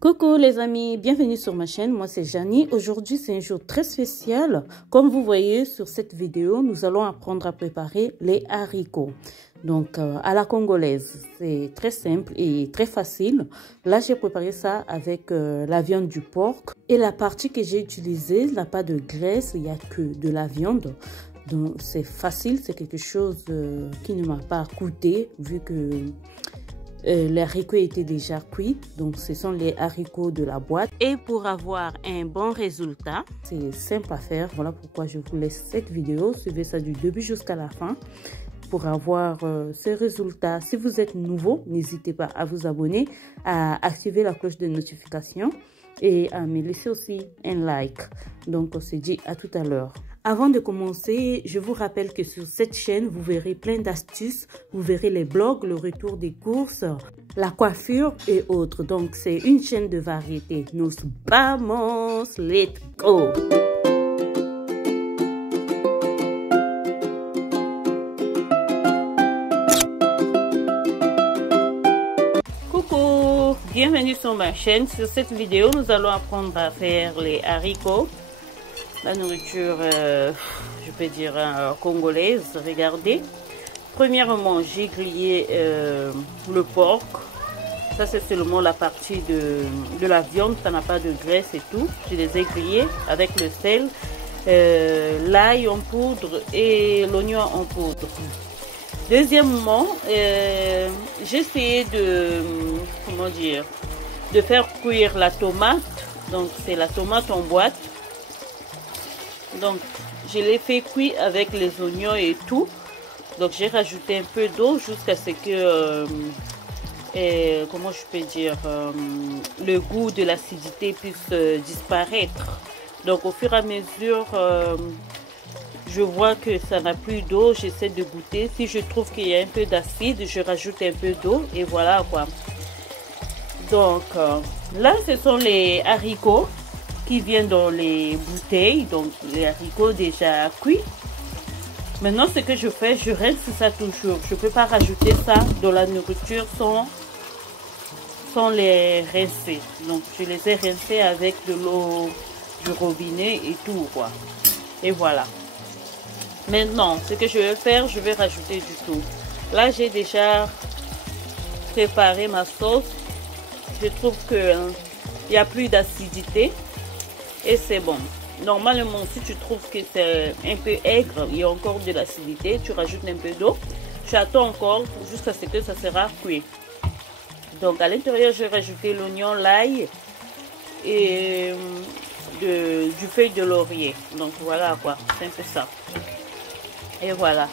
Coucou les amis, bienvenue sur ma chaîne, moi c'est Janie. Aujourd'hui c'est un jour très spécial. Comme vous voyez sur cette vidéo, nous allons apprendre à préparer les haricots. Donc à la congolaise, c'est très simple et très facile. Là j'ai préparé ça avec la viande du porc. Et la partie que j'ai utilisée n'a pas de graisse, il n'y a que de la viande. Donc c'est facile, c'est quelque chose qui ne m'a pas coûté vu que... les haricots étaient déjà cuits, donc ce sont les haricots de la boîte. Et pour avoir un bon résultat, c'est simple à faire. Voilà pourquoi je vous laisse cette vidéo. Suivez ça du début jusqu'à la fin pour avoir ces résultats. Si vous êtes nouveau, n'hésitez pas à vous abonner, à activer la cloche de notification et à me laisser aussi un like. Donc on se dit à tout à l'heure. Avant de commencer, je vous rappelle que sur cette chaîne, vous verrez plein d'astuces. Vous verrez les blogs, le retour des courses, la coiffure et autres. Donc, c'est une chaîne de variété. Nos vamos, let's go! Coucou! Bienvenue sur ma chaîne. Sur cette vidéo, nous allons apprendre à faire les haricots. La nourriture, je peux dire congolaise. Regardez. Premièrement, j'ai grillé le porc. Ça, c'est seulement la partie de la viande. Ça n'a pas de graisse et tout. Je les ai grillés avec le sel, l'ail en poudre et l'oignon en poudre. Deuxièmement, j'ai essayé de faire cuire la tomate. Donc, c'est la tomate en boîte. Donc, je l'ai fait cuire avec les oignons et tout. Donc, j'ai rajouté un peu d'eau jusqu'à ce que, comment je peux dire, le goût de l'acidité puisse disparaître. Donc, au fur et à mesure, je vois que ça n'a plus d'eau. J'essaie de goûter. Si je trouve qu'il y a un peu d'acide, je rajoute un peu d'eau et voilà quoi. Donc, là, ce sont les haricots qui viennent dans les bouteilles, donc les haricots déjà cuits. Maintenant, ce que je fais, je rince ça toujours. Je ne peux pas rajouter ça dans la nourriture sans les rincer. Donc, je les ai rincés avec de l'eau du robinet et tout, quoi. Et voilà. Maintenant, ce que je vais faire, je vais rajouter du tout. Là, j'ai déjà préparé ma sauce. Je trouve que il n'y a plus d'acidité. Et c'est bon. Normalement, si tu trouves que c'est un peu aigre, il y a encore de l'acidité, tu rajoutes un peu d'eau. Tu attends encore jusqu'à ce que ça sera cuit. Donc à l'intérieur, je vais rajouter l'oignon, l'ail et du feuille de laurier. Donc voilà quoi, c'est un peu ça. Et voilà.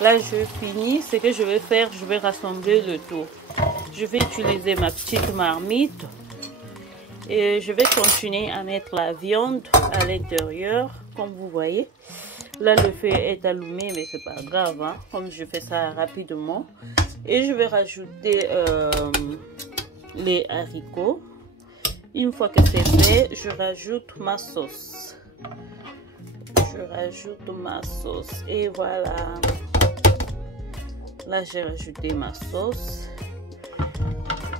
Là, je finis. Ce que je vais faire, je vais rassembler le tout. Je vais utiliser ma petite marmite. Et je vais continuer à mettre la viande à l'intérieur, comme vous voyez. Là, le feu est allumé, mais c'est pas grave, hein, comme je fais ça rapidement. Et je vais rajouter les haricots. Une fois que c'est fait, je rajoute ma sauce. Et voilà. Là, j'ai rajouté ma sauce.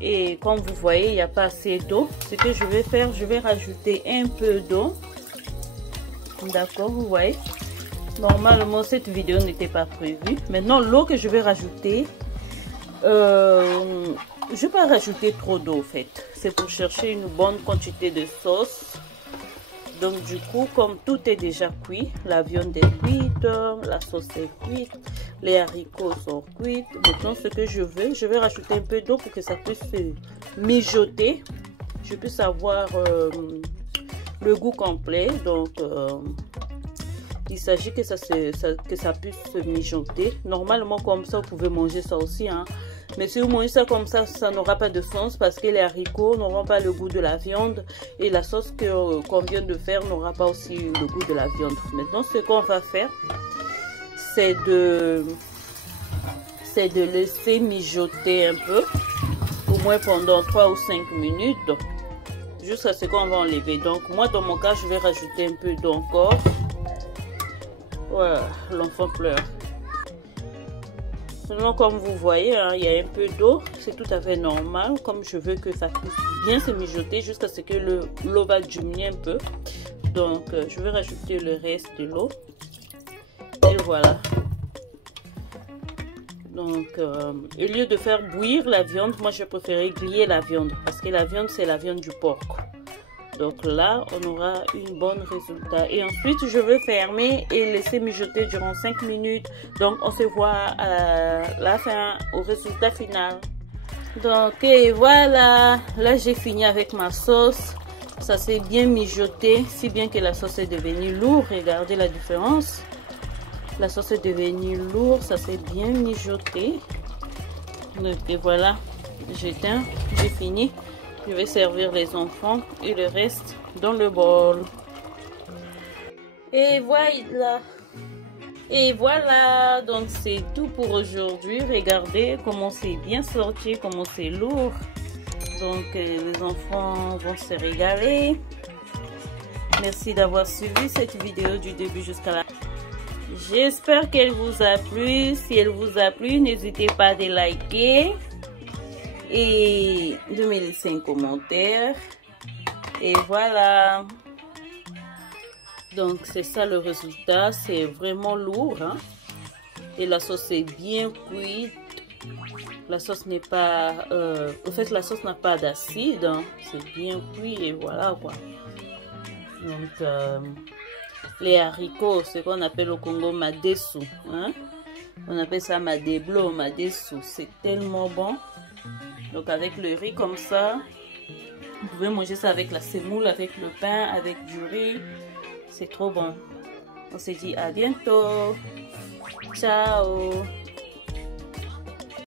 Et comme vous voyez, il n'y a pas assez d'eau. Ce que je vais faire, je vais rajouter un peu d'eau. D'accord, vous voyez. Normalement, cette vidéo n'était pas prévue. Maintenant, l'eau que je vais rajouter, je ne vais pas rajouter trop d'eau en fait. C'est pour chercher une bonne quantité de sauce. Donc du coup, comme tout est déjà cuit, la viande est cuite, la sauce est cuite, les haricots sont cuits. Maintenant, ce que je vais rajouter un peu d'eau pour que ça puisse mijoter. Je puisse avoir le goût complet. Donc, il s'agit que ça puisse mijoter. Normalement, comme ça, vous pouvez manger ça aussi, hein. Mais si vous mangez ça comme ça n'aura pas de sens parce que les haricots n'auront pas le goût de la viande et la sauce qu'on vient de faire n'aura pas aussi le goût de la viande. Maintenant, ce qu'on va faire, c'est de laisser mijoter un peu, au moins pendant 3 ou 5 minutes, jusqu'à ce qu'on va enlever. Donc, moi, dans mon cas, je vais rajouter un peu d'eau encore. Voilà, l'enfant pleure. Sinon, comme vous voyez, hein, il y a un peu d'eau. C'est tout à fait normal. Comme je veux que ça puisse bien se mijoter jusqu'à ce que l'eau va diminuer un peu. Donc, je vais rajouter le reste de l'eau. Et voilà. Donc, au lieu de faire bouillir la viande, moi, je préférais griller la viande. Parce que la viande, c'est la viande du porc. Donc là, on aura une bonne résultat. Et ensuite, je vais fermer et laisser mijoter durant 5 minutes. Donc, on se voit à la fin, au résultat final. Donc, et voilà. Là, j'ai fini avec ma sauce. Ça s'est bien mijoté, si bien que la sauce est devenue lourde. Regardez la différence. La sauce est devenue lourde, ça s'est bien mijoté. Donc, et voilà. J'éteins, j'ai fini. Je vais servir les enfants et le reste dans le bol. Et voilà. Et voilà. Donc c'est tout pour aujourd'hui. Regardez comment c'est bien sorti, comment c'est lourd. Donc les enfants vont se régaler. Merci d'avoir suivi cette vidéo du début jusqu'à la fin. J'espère qu'elle vous a plu. Si elle vous a plu, n'hésitez pas à liker et de me laisser un commentaire. Et voilà. Donc c'est ça le résultat. C'est vraiment lourd, hein? Et la sauce est bien cuite. La sauce n'est pas en fait la sauce n'a pas d'acide, hein? C'est bien cuit et voilà quoi. Donc les haricots, ce qu'on appelle au Congo madesu, hein? On appelle ça madeblo, madesu. C'est tellement bon. Donc avec le riz comme ça, vous pouvez manger ça avec la semoule, avec le pain, avec du riz. C'est trop bon. On se dit à bientôt. Ciao.